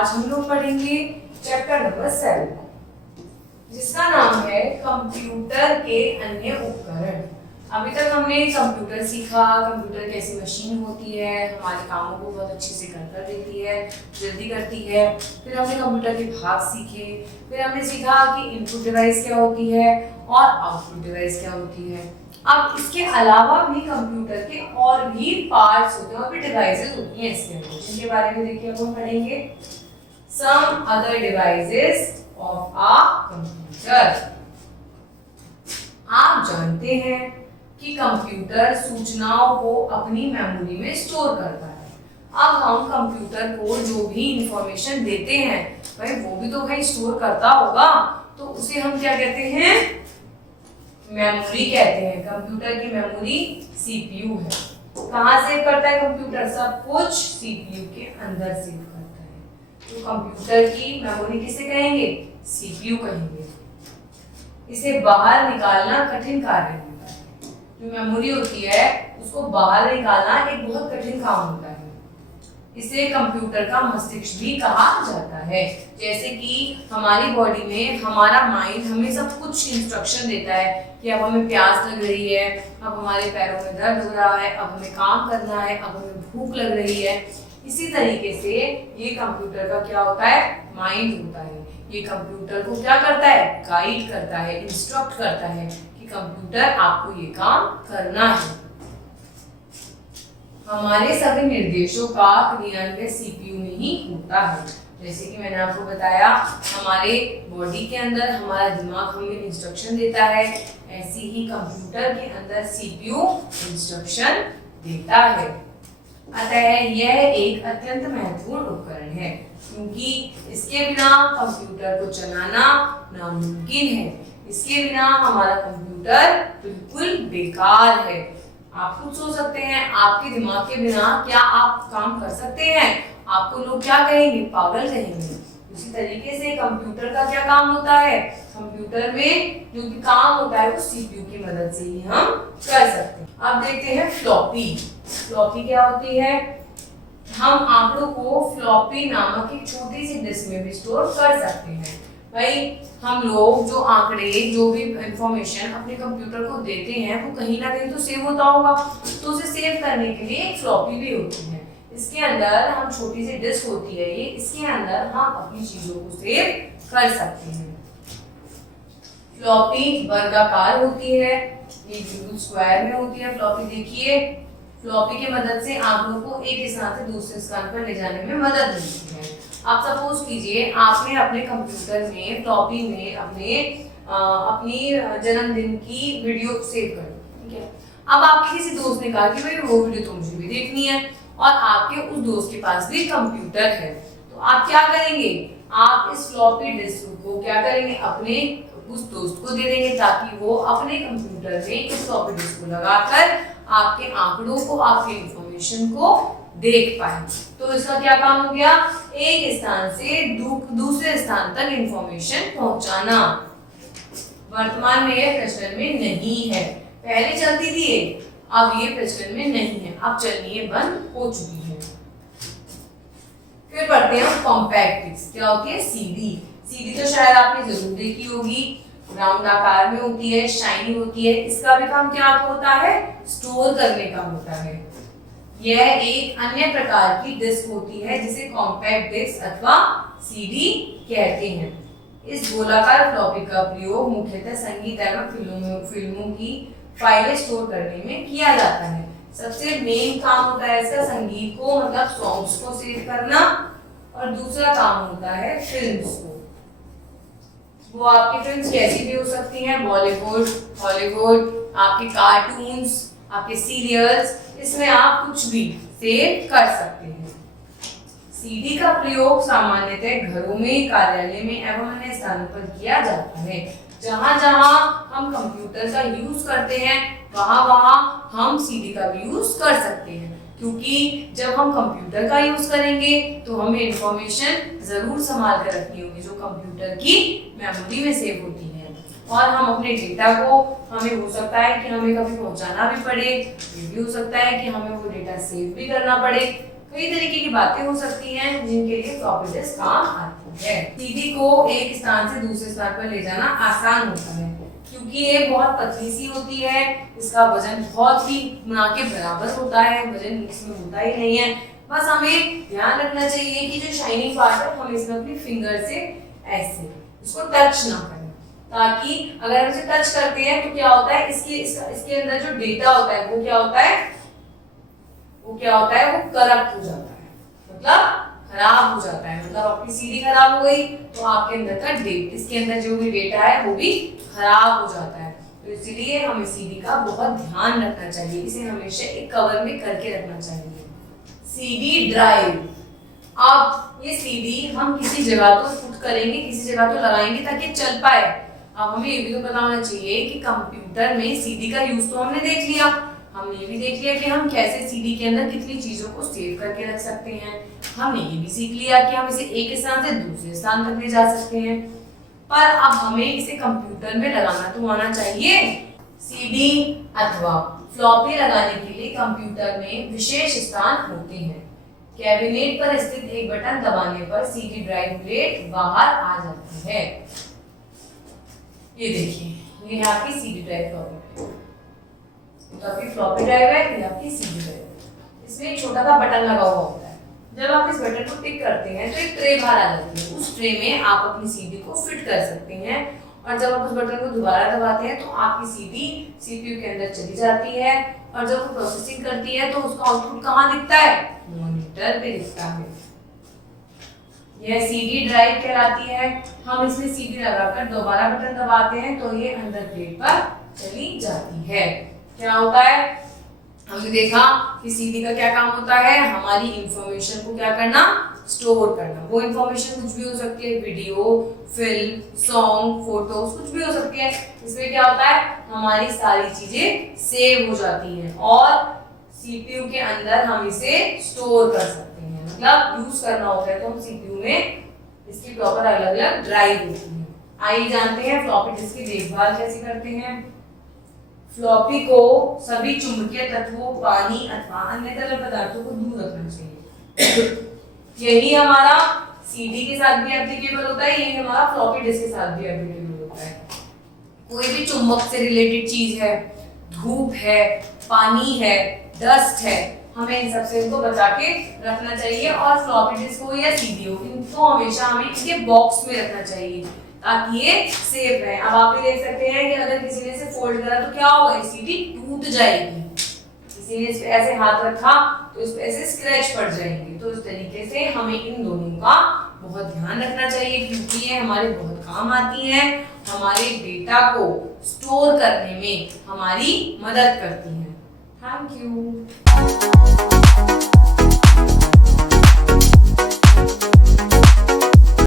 आज हम लोग पढ़ेंगे चैप्टर नंबर 7 जिसका नाम है कंप्यूटर के अन्य उपकरण। अभी तक हमने कंप्यूटर सीखा, कंप्यूटर कैसी मशीन होती है, हमारे कामों को बहुत अच्छे से कर देती है, जल्दी करती है। फिर हमने कंप्यूटर के भाग सीखे, फिर हमने सीखा कि इनपुट डिवाइस क्या होती है और आउटपुट डिवाइस क्या होती है। अब इसके अलावा भी कंप्यूटर के और भी पार्ट्स होते हैं और भी डिवाइसेस होती हैं इसके अंदर, जिनके बारे में देखिए अब हम पढ़ेंगे। Some other devices of a computer. आप जानते हैं कि कंप्यूटर सूचनाओं को अपनी मेमोरी में स्टोर करता है। अब हम कंप्यूटर को जो भी इंफॉर्मेशन देते हैं भाई वो भी तो भाई स्टोर करता होगा, तो उसे हम क्या कहते हैं? मेमोरी कहते हैं। कंप्यूटर की मेमोरी सीपीयू है। कहाँ सेव करता है कंप्यूटर? सब कुछ सीपीयू के अंदर सेव करता है। तो कंप्यूटर की मेमोरी किसे कहेंगे? सीपीयू कहेंगे। इसे बाहर निकालना कठिन कार्य होता है। जो मेमोरी होती है उसको बाहर निकालना एक बहुत कठिन काम होता है। इसे कंप्यूटर का मस्तिष्क भी कहा जाता है। जैसे कि हमारी बॉडी में हमारा माइंड हमें सब कुछ इंस्ट्रक्शन देता है कि अब हमें प्यास लग रही है, अब हमारे पैरों में दर्द हो रहा है, अब हमें काम करना है, अब हमें भूख लग रही है। इसी तरीके से ये कंप्यूटर का क्या होता है? माइंड होता है। ये कंप्यूटर को क्या करता है? गाइड करता है, इंस्ट्रक्ट करता है कि कंप्यूटर आपको ये काम करना है। हमारे सभी निर्देशों का क्रियान्वयन सीपीयू में ही होता है। जैसे कि मैंने आपको बताया, हमारे बॉडी के अंदर हमारा दिमाग हमें इंस्ट्रक्शन देता है, ऐसे ही कंप्यूटर के अंदर सीपीयू इंस्ट्रक्शन देता है। अतः यह एक अत्यंत महत्वपूर्ण उपकरण है, क्योंकि इसके बिना कंप्यूटर को चलाना नामुमकिन है। इसके बिना हमारा कंप्यूटर बिल्कुल बेकार है। आप खुद सोच सकते हैं, आपके दिमाग के बिना क्या आप काम कर सकते हैं? आपको लोग क्या कहेंगे? पागल कहेंगे। उसी तरीके से कंप्यूटर का क्या काम होता है? कंप्यूटर में जो भी काम होता है वो सीपीयू की मदद से ही हम कर सकते हैं। अब देखते हैं फ्लॉपी। फ्लॉपी क्या होती है? हम आंकड़ों को फ्लॉपी नामक एक छोटी सी डिस्क में भी स्टोर कर सकते हैं। भाई हम लोग जो आंकड़े, जो भी इंफॉर्मेशन अपने कंप्यूटर को देते हैं वो कहीं ना कहीं तो सेव होता होगा, तो उसे सेव करने के लिए एक फ्लॉपी भी होती है। इसके अंदर हम छोटी सी डिस्क होती है ये, इसके अंदर हम अपनी चीजों को सेव कर सकते हैं। फ्लॉपी वर्गाकार होती है, ये बिल्कुल स्क्वायर में होती है फ्लॉपी। देखिए फ्लॉपी की मदद से आंकड़ों को एक स्थान से दूसरे स्थान पर ले जाने में मदद मिलती है। आप सपोज कीजिए आपने अपने कंप्यूटर में फ्लॉपी में अपनी जन्मदिन की वीडियो सेव कर दी, ठीक है। अब आपके किसी दोस्त ने कहा कि भाई वो वीडियो तो मुझे भी देखनी है, और आपके उस दोस्त के पास भी कंप्यूटर है, तो आप क्या करेंगे? आप इस फ्लॉपी डिस्क को क्या करेंगे? अपने उस दोस्त को दे देंगे, ताकि वो अपने कंप्यूटर में इस फ्लॉपी डिस्क को लगाकर आपके आंकड़ों को, आपके इंफॉर्मेशन को देख पाए। तो इसका क्या काम हो गया? एक स्थान से दूसरे स्थान तक इंफॉर्मेशन पहुंचाना। वर्तमान में यह प्रचलन में नहीं है। पहले चलती थी, अब ये प्रचलन में नहीं है, अब चलनी है बंद हो चुकी है। फिर पढ़ते हैं कॉम्पैक्ट डिस्क। क्या होती है? सीडी। सीडी तो शायद आपने जरूर देखी होगी, राउंड आकार में होती है, शाइनी होती है। इसका भी काम क्या होता है? स्टोर करने का होता है। यह एक अन्य प्रकार की डिस्क होती है जिसे कॉम्पैक्ट डिस्क अथवा सीडी कहते हैं। इस गोलाकार फ्लॉपी का प्रयोग मुख्यतः संगीत एवं फिल्मों की फाइलें स्टोर करने में किया जाता है। सबसे मेन काम होता है इसका संगीत को, मतलब सॉन्ग्स को सेव करना, और दूसरा काम होता है फिल्म्स को। वो आपकी फिल्म्स कैसी भी हो सकती हैं, बॉलीवुड, हॉलीवुड, आपके कार्टून्स, आपके सीरियल्स, इसमें आप कुछ भी सेव कर सकते हैं। सीडी का प्रयोग सामान्यतः घरों में, कार्यालय में एवं अन्य स्थानों पर किया जाता है। जहां जहां हम कंप्यूटर का यूज करते हैं वहां वहां हम सीडी का भी यूज कर सकते हैं, क्योंकि जब हम कंप्यूटर का यूज करेंगे तो हमें इंफॉर्मेशन जरूर संभाल कर रखनी होगी जो कंप्यूटर की मेमोरी में सेव होती है, और हम अपने डेटा को, हमें हो सकता है कि हमें कभी पहुंचाना भी पड़े, ये भी हो सकता है कि हमें वो डेटा सेव भी करना पड़े। कई तरीके की बातें हो सकती हैं जिनके लिए फ्लॉपी डिस्क काम आती है। सीडी को एक स्थान से दूसरे स्थान पर ले जाना आसान होता है क्योंकि ये बहुत पतली सी होती है, इसका वजन बहुत ही ना के बराबर होता है, वजन इसमें होता ही नहीं है। बस हमें ध्यान रखना चाहिए कि जो शाइनिंग पार्ट है हम इसमें अपनी फिंगर से ऐसे इसको टच ना करें, ताकि अगर हम इसे टच करते हैं तो क्या होता है, इसके अंदर जो डेटा होता है वो क्या होता है, वो करप्ट हो जाता है, मतलब खराब हो जाता है। मतलब आपकी सीडी खराब हो गई तो आपके अंदर का इसके अंदर जो भी डेटा है वो भी खराब हो जाता है। तो इसलिए हमें सीडी का बहुत ध्यान रखना चाहिए, इसे हमेशा एक कवर में करके रखना चाहिए। सीडी ड्राइव, अब ये सीडी हम किसी जगह तो पुट करेंगे, किसी जगह तो लगाएंगे ताकि चल पाए। अब हमें ये भी तो पता होना चाहिए कि कंप्यूटर में सीडी का यूज तो हमने देख लिया, हमने ये भी देख लिया कि हम कैसे सीडी के अंदर कितनी चीजों को सेव करके रख सकते हैं, हमने ये भी सीख लिया कि हम इसे एक स्थान से दूसरे स्थान तक ले जा सकते हैं। पर अब हमें इसे कंप्यूटर में लगाना तो आना चाहिए। सीडी अथवा फ्लॉपी लगाने के लिए कंप्यूटर में विशेष स्थान होते हैं। कैबिनेट पर स्थित एक बटन दबाने पर सीडी ड्राइव प्लेट बाहर आ जाती है। ये देखिए, ये है आपकी सीडी ड्राइव फ्लॉपी, तो आपकी फ्लॉपी ड्राइव है, ये आपकी सीडी ड्राइव। इसमें एक छोटा सा बटन लगा हुआ होता है, जब आप इस बटन को टिक करते हैं तो एक ट्रे बाहर आ जाती है, उस ट्रे में आप अपनी सीडी को फिट कर सकते हैं। और जब आप उस बटन को दोबारा दबाते हैं तो आपकी सीडी सीपीयू के अंदर चली जाती है, और जब वो प्रोसेसिंग करती है तो उसका आउटपुट कहाँ दिखता है, मॉनिटर पे दिखता है। यह सीडी ड्राइव कहलाती है। हम इसमें सीडी लगाकर दोबारा बटन दबाते हैं तो ये अंदर प्लेट पर चली जाती है। क्या होता है, हमने देखा कि सीडी का क्या काम होता है, हमारी इंफॉर्मेशन को क्या करना, स्टोर करना। वो इंफॉर्मेशन कुछ भी हो सकती है, वीडियो, फिल्म, सॉन्ग, फोटोज, कुछ भी हो सकती है। इसमें क्या होता है, हमारी सारी चीजें सेव हो जाती हैं और सीपीयू के अंदर हम इसे स्टोर कर सकते हैं। मतलब यूज करना होता है तो हम सीपीयू में इसकी प्रॉपर अलग अलग ड्राइव होती है। आइए जानते हैं फ्लॉपी डिस्क की देखभाल कैसे करते हैं। फ्लॉपी को सभी चुंबकीय तत्वों, पानी अथवा अन्य तरल पदार्थों को दूर रखना चाहिए। यही हमारा सीडी के साथ भी एप्लीकेबल होता है, यही हमारा फ्लॉपी डिस्क के साथ भी एप्लीकेबल होता है। कोई भी चुंबक से रिलेटेड चीज है, धूप है, पानी है, डस्ट है, हमें इन सबसे इनको बचा के रखना चाहिए। और फ्लॉपी डिस्क हो या सीडी हो, इनको हमेशा हमें इनके बॉक्स में रखना चाहिए ताकि ये सेफ रहे। अब आप भी देख सकते हैं कि अगर किसी ने इसे फोल्ड करा तो क्या होगा, ये सीडी टूट जाएगी। किसी ने इस पे ऐसे हाथ रखा तो इस पे ऐसे स्क्रैच पड़ जाएंगे। तो इस तरीके से हमें इन दोनों का बहुत ध्यान रखना चाहिए क्योंकि ये हमारे बहुत काम आती हैं, हमारे डेटा को स्टोर करने में हमारी मदद करती हैं। Thank you.